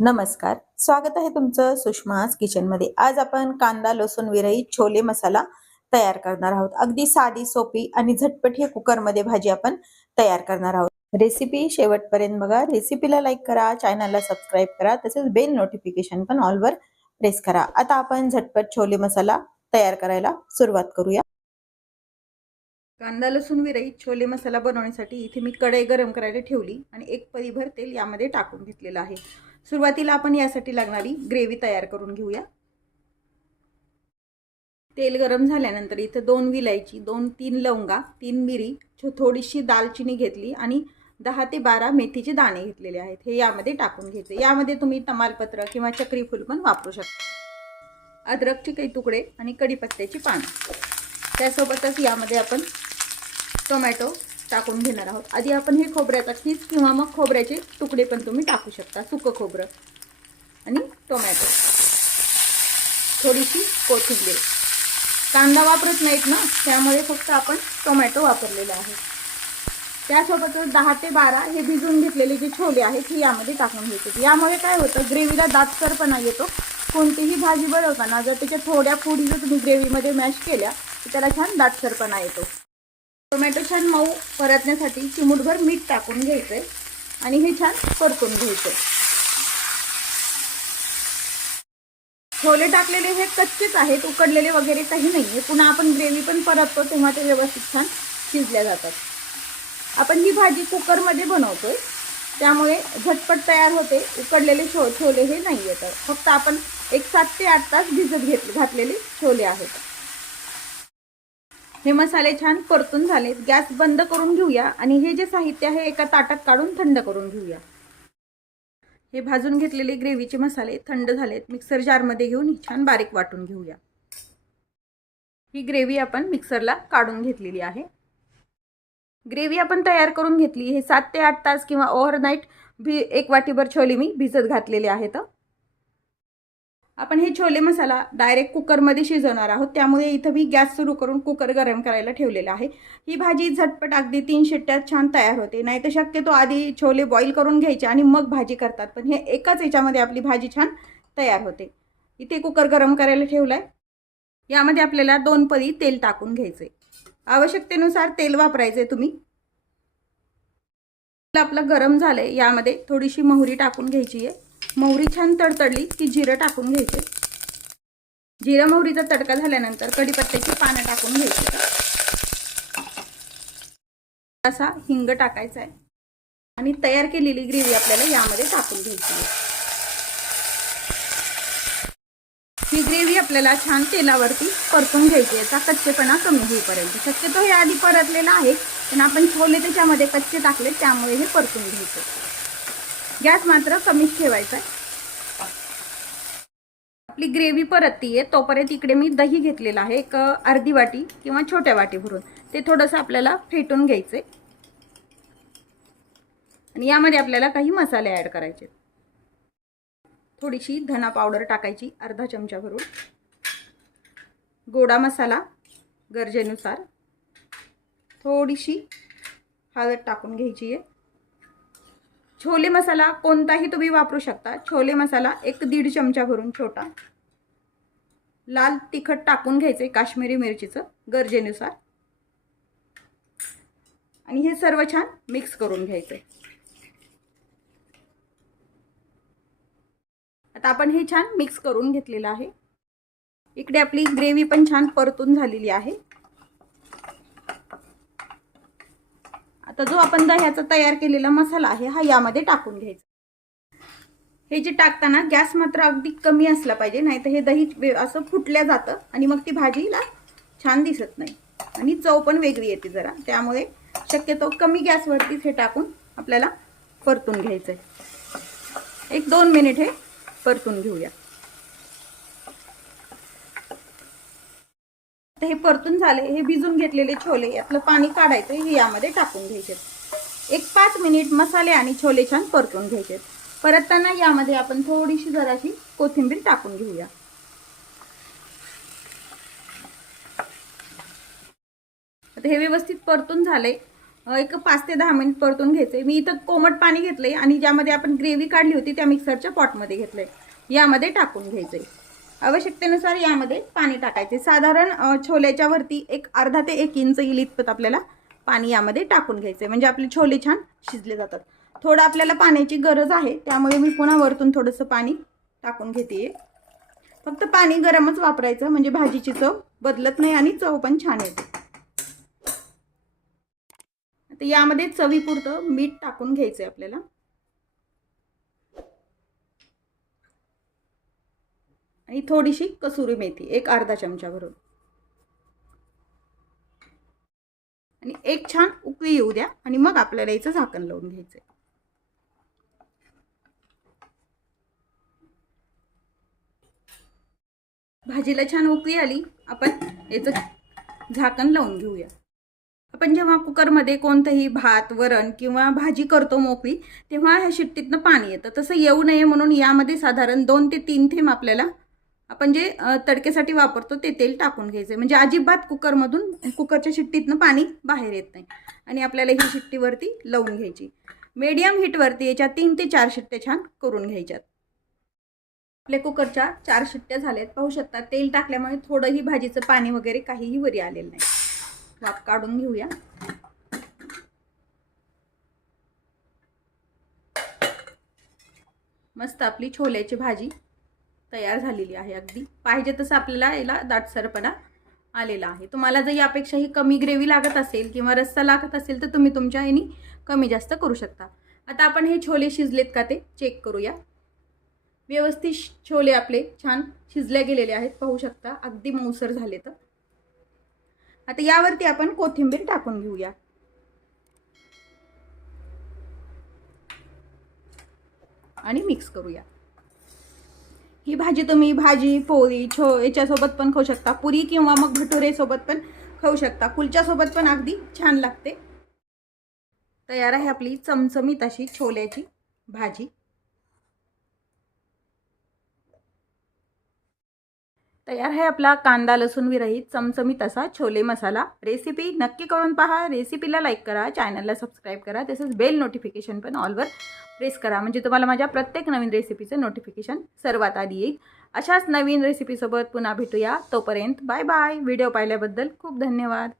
नमस्कार, स्वागत आहे तुमचं सुषमाज किचनमध्ये। आज आपण कांदा लसूण विरहित छोले मसाला तयार करणार आहोत। अगदी साधी सोपी आणि झटपट ही कुकरमध्ये भाजी आपण तयार करणार आहोत। रेसिपी शेवटपर्यंत बघा। रेसिपीला लाईक करा, चॅनलला सबस्क्राईब करा, तसेच बेल नोटिफिकेशन पण ऑल वर प्रेस करा। आता आपण झटपट छोले मसाला तयार करायला सुरुवात करूया। कांदा लसूण विरहित छोले मसाला बनवण्यासाठी इथे मी कढई गरम करायला ठेवली आणि एक पळीभर तेल यामध्ये टाकून घेतलेलं आहे। सुरुवातीला आपण यासाठी लागणारी ग्रेव्ही तयार करून घेऊया। तेल गरम झाल्यानंतर इथे 2 विलायची, 2-3 लवंगा, 3 मिरी, थोडीशी दालचिनी घेतली आणि 10 ते 12 मेथीचे दाणे घेतलेले आहेत। हे यामध्ये टाकून घ्यायचे। यामध्ये तुम्ही तमालपत्र किंवा चक्री फूल पण वापरू शकता। अद्रकचे काही तुकडे आणि कढीपत्त्याची पाने, त्यासोबतच यामध्ये आपण टोमॅटो टाकून घेणार आहोत। आधी आपण हे खोबऱ्याचा खीस किंवा मग खोबऱ्याचे तुकडे पण तुम्ही टाकू शकता। सुकं खोबरं आणि टोमॅटो, थोडीशी कोथिंबीर। कांदा वापरत नाहीत ना, त्यामुळे फक्त आपण टोमॅटो वापरलेला आहे। त्यासोबतच 10 ते 12 हे भिजवून घेतलेले जे छोले आहेत हे यामध्ये टाकून घ्यायचे। यामुळे काय होतं, ग्रेव्हीला दाटसरपणा येतो। कोणतीही भाजी बनवताना जर त्याच्या थोड्या फोडी जर तुम्ही ग्रेव्हीमध्ये मॅश केल्या तर त्याला छान दाटसरपणा येतो। टोमॅटो छान मऊ परतण्यासाठी चिमूटभर मीठ टाकून घ्यायचंय आणि हे छान परतून घ्यायचंय। छोले टाकलेले हे कच्चेच आहेत, उकडलेले वगैरे काही नाहीये। पुन्हा आपण ग्रेव्ही पण परततो तेव्हा ते व्यवस्थित छान शिजल्या जातात। आपण ही भाजी कुकरमध्ये बनवतोय त्यामुळे झटपट तयार होते। उकडलेले छोले हे नाही येत, फक्त आपण एक 7 ते 8 तास भिजत घातलेले छोले आहेत। हे मसाले छान परतून झाले। गॅस बंद करून घेऊया आणि हे जे साहित्य आहे एका ताटात काढून थंड करून घेऊया। हे भाजून घेतलेले ग्रेव्हीचे मसाले थंड झालेत। मिक्सर जारमध्ये घेऊन छान बारीक वाटून घेऊया। ही ग्रेव्ही आपण मिक्सरला काढून घेतलेली आहे। ग्रेव्ही आपण तयार करून घेतली। हे 7 ते 8 तास किंवा ओव्हरनाईट एक वाटीभर छोले मी भिजत घातलेले आहेत। आपण हे छोले मसाला डायरेक्ट कुकरमध्ये शिजवणार आहोत, त्यामुळे इथं मी गॅस सुरू करून कुकर गरम करायला ठेवलेला आहे। ही भाजी झटपट अगदी 3 शिट्ट्यात छान तयार होते। नाही तर शक्यतो आधी छोले बॉईल करून घ्यायचे आणि मग भाजी करतात, पण हे एकाच याच्यामध्ये आपली भाजी छान तयार होते। इथे कुकर गरम करायला ठेवलाय। यामध्ये आपल्याला 2 पळी तेल टाकून घ्यायचे। आवश्यकतेनुसार तेल वापरायचे तुम्ही। आपलं गरम झालंय, यामध्ये थोडीशी मोहरी टाकून घ्यायची आहे। मोहरी छान तडतडली की जिरं टाकून घ्यायचे। जिरं मोहरीचा तडका झाल्यानंतर कढीपत्त्याची पानं टाकून घ्यायची। असा हिंग टाकायचा आहे आणि तयार केलेली ग्रेव्ही आपल्याला यामध्ये टाकून घ्यायची आहे। ही ग्रेव्ही आपल्याला छान तेलावरती परतून घ्यायची, याचा कच्चेपणा कमी होईपर्यंत। शक्यतो हे आधी परतलेलं आहे, पण आपण छोले त्याच्यामध्ये कच्चे टाकले त्यामुळे हे परतून घ्यायचं। गॅस मात्र कमीच ठेवायचा आहे। आपली ग्रेव्ही परततीये तोपर्यंत इकडे मी दही घेतलेलं आहे, एक अर्धी वाटी किंवा छोट्या वाटी भरून। ते थोडंसं आपल्याला फेटून घ्यायचे आणि यामध्ये आपल्याला काही मसाले ऍड करायचे। थोडीशी धना पावडर टाकायची, अर्धा चमचा भरून। गोडा मसाला गरजेनुसार, थोडीशी हळद टाकून घ्यायची आहे। छोले मसाला कोणताही तुम्ही वापरू शकता। छोले मसाला एक 1.5 चमचा भरून छोटा। लाल तिखट टाकून घ्यायचे, काश्मीरी मिरचीचं गरजेनुसार, आणि हे सर्व छान मिक्स करून घ्यायचे। आता आपण हे छान मिक्स करून घेतलेलं आहे। इकडे आपली ग्रेव्ही पण छान परतून झालेली आहे। आता जो आपण दह्याचा तयार केलेला मसाला आहे हा यामध्ये टाकून घ्यायचा। हे जे टाकताना गॅस मात्र अगदी कमी असला पाहिजे, नाहीतर हे दही असं फुटल्या जातं आणि मग ती भाजीला छान दिसत नाही आणि चव पण वेगळी येते जरा। त्यामुळे शक्यतो कमी गॅसवरतीच हे टाकून आपल्याला परतून घ्यायचंय। 1-2 मिनिट हे परतून घेऊया। हे परतून झाले। हे भिजून घेतलेले छोले यातलं पाणी काढायचं, हे यामध्ये टाकून घ्यायचे। एक 5 मिनिट मसाले आणि छोले छान परतून घ्यायचे। परतताना यामध्ये आपण थोडीशी जराशी कोथिंबीर टाकून घेऊया। आता हे व्यवस्थित परतून झाले। एक 5 ते 10 मिनिट परतून घ्यायचे. मी इथं कोमट पाणी घेतलंय आणि ज्यामध्ये आपण ग्रेव्ही काढली होती त्या मिक्सरच्या पॉटमध्ये घेतलंय. यामध्ये टाकून घ्यायचंय. आवश्यकतेनुसार यामध्ये पाणी टाकायचे. साधारण छोल्याच्या वरती एक अर्धा ते 1 इंच येईल इतपत आपल्याला पाणी यामध्ये टाकून घ्यायचंय, म्हणजे आपले छोले छान शिजले जातात. थोडं आपल्याला पाण्याची गरज आहे, त्यामुळे मी पुन्हा वरतून थोडंसं पाणी टाकून घेते. फक्त पाणी गरमच वापरायचं, म्हणजे भाजीची चव बदलत नाही आणि चव पण छान येते. आता यामध्ये चवीपुरतं मीठ टाकून घ्यायचंय आपल्याला. आणि थोडीशी कसुरी मेथी एक अर्धा चमचा भरून. आणि एक छान उकळी येऊ द्या आणि मग आपल्याला याचं झाकण लावून घ्यायचंय. भाजीला छान उकळी आली, आपण याचं झाकण लावून घेऊया. आपण जेव्हा कुकरमध्ये कोणतंही भात, वरण किंवा भाजी करतो मोकळी, तेव्हा ह्या शिट्टीतनं पाणी येतं. तसं येऊ नये म्हणून यामध्ये साधारण 2 ते 3 थेंब आपल्याला आपण जे तडक्यासाठी वापरतो ते तेल टाकून घ्यायचं, म्हणजे अजिबात कुकरच्या शिट्टीतनं पाणी बाहेर येत नाही. आणि आपल्याला ही शिट्टीवरती लावून घ्यायची. मीडियम हीटवरती याच्या 3 ते 4 शिट्ट्या छान करून घ्यायच्यात. आपल्या कुकरच्या 4 शिट्ट्या झाल्यात. पाहू शकता तेल टाकल्यामुळे थोडंही भाजीचं पाणी वगैरे काहीही वरी आलेलं नाही. वाफ काढून घेऊया. मस्त आपली छोल्याची भाजी तयार झालेली आहे. अगदी पाहिजे तसं आपल्याला याला दाटसरपणा आलेला आहे. तुम्हाला जर यापेक्षाही कमी ग्रेव्ही लागत असेल किंवा रस्सा लागत असेल तर तुम्ही तुमच्या ह्यानी कमी जास्त करू शकता. आता आपण हे छोले शिजलेत का ते चेक करूया. व्यवस्थित छोले आपले छान शिजले गेलेले आहेत. पाहू शकता अगदी मऊसर झाले. तर आता यावरती आपण कोथिंबीर टाकून घेऊया. आणि मिक्स करूया. ही भाजी तुम्ही भाजी, पोळी, याच्यासोबत पण खाऊ शकता. पुरी किंवा मग भटुरे सोबत पण खाऊ शकता. कुलच्यासोबत पण अगदी छान लागते. तयार आहे आपली चमचमीत अशी छोल्याची भाजी. तयार आहे आपला कांदा लसूण विरहित चमचमीत असा छोले मसाला. रेसिपी नक्की करून पहा. रेसिपीला लाईक करा, चॅनलला सबस्क्राईब करा, तसेच बेल नोटिफिकेशन पण ऑलवर प्रेस करा, म्हणजे तुम्हाला माझ्या प्रत्येक नवीन रेसिपीचं नोटिफिकेशन सर्वात आधी येईल. अशाच नवीन रेसिपीसोबत पुन्हा भेटूया. तोपर्यंत बाय बाय. व्हिडिओ पाहिल्याबद्दल खूप धन्यवाद.